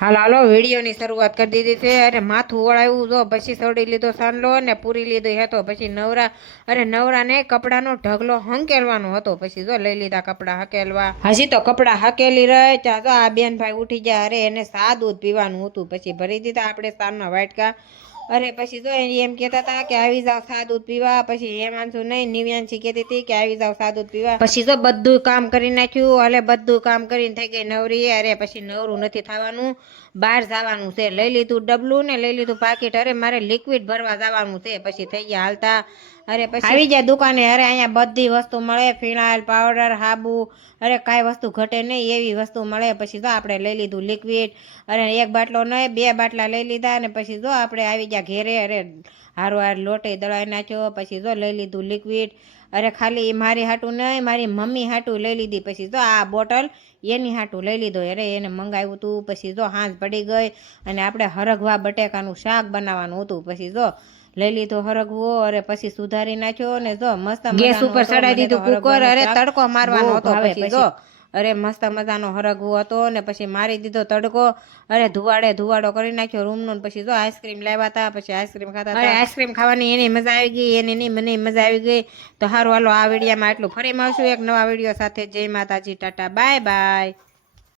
હાલ હાલો વિડીયોની શરૂઆત કરી દીધી છે. અરે માથું વળાવ્યું જો, પછી સડી લીધો સાંડલો ને પૂરી લીધો હતો. પછી નવરા, અરે નવરાને કપડાનો ઢગલો હંકેલવાનો હતો. પછી જો લઈ લીધા કપડાં હકેલવા. હજી તો કપડાં હકેલી રહે ત્યાં તો આ બેન ભાઈ ઉઠી ગયા. અરે એને સા દૂધ પીવાનું હતું. પછી ભરી દીધા આપણે સારના વાટકા. અરે પછી જો એમ કહેતા હતા કે આવી જાવ સા દૂધ પીવા. પછી એ માનશું નહીં, નિવ્યાંશી કહેતી હતી કે આવી જાવ સા દૂધ પીવા. પછી તો બધું કામ કરી નાખ્યું. હાલે બધું કામ કરીને થઈ ગઈ નવરી. અરે પછી નવરું નથી થવાનું, બહાર જવાનું છે. લઈ લીધું ડબલું ને લઈ લીધું પાકીટ. અરે મારે લિક્વિડ ભરવા જવાનું છે. પછી થઈ ગયા હાલતા. અરે પછી આવી જાય દુકાને. અરે અહીંયા બધી વસ્તુ મળે, ફિનાઇલ, પાવડર, સાબુ, અરે કાંઈ વસ્તુ ઘટે નહીં એવી વસ્તુ મળે. પછી જો આપણે લઈ લીધું લિક્વિડ. અરે એક બાટલો નહીં, 2 બાટલા લઈ લીધા. અને પછી જો આપણે આવી ગયા ઘેરે. અરે હારો હાર લોટે દળાવી નાખ્યો. પછી જો લઈ લીધું લિક્વિડ. અરે ખાલી મારી હાટું નહીં, મારી મમ્મી હાટું લઈ લીધી. પછી જો આ બોટલ એની હાટું લઈ લીધો. અરે એને મંગાવ્યું હતું. પછી જો હાંજ પડી ગઈ અને આપણે હરગવા બટેકાનું શાક બનાવવાનું હતું. પછી જો લઈ લીધો હરગવો. અરે પછી સુધારી નાખ્યો ને જો મસ્ત ગેસ ઉપર ચડાવી દીધું કુકર. અરે તડકો મારવાનો હતો. પછી જો અરે મસ્ત મજાનો હરગવો હતો ને પછી મારી દીધો તડકો. અરે ધુવાડો કરી નાખ્યો રૂમનો. પછી જો આઈસ્ક્રીમ લાવ્યા હતા. પછી આઈસ્ક્રીમ ખાતા હતા. આઈસ્ક્રીમ ખાવાની એની મજા આવી ગઈ, એની નહીં મને મજા આવી ગઈ. તો સારું હાલો આ વિડીયોમાં આટલું. ફરી મળશું એક નવા વિડીયો સાથે. જય માતાજી, ટાટા, બાય બાય.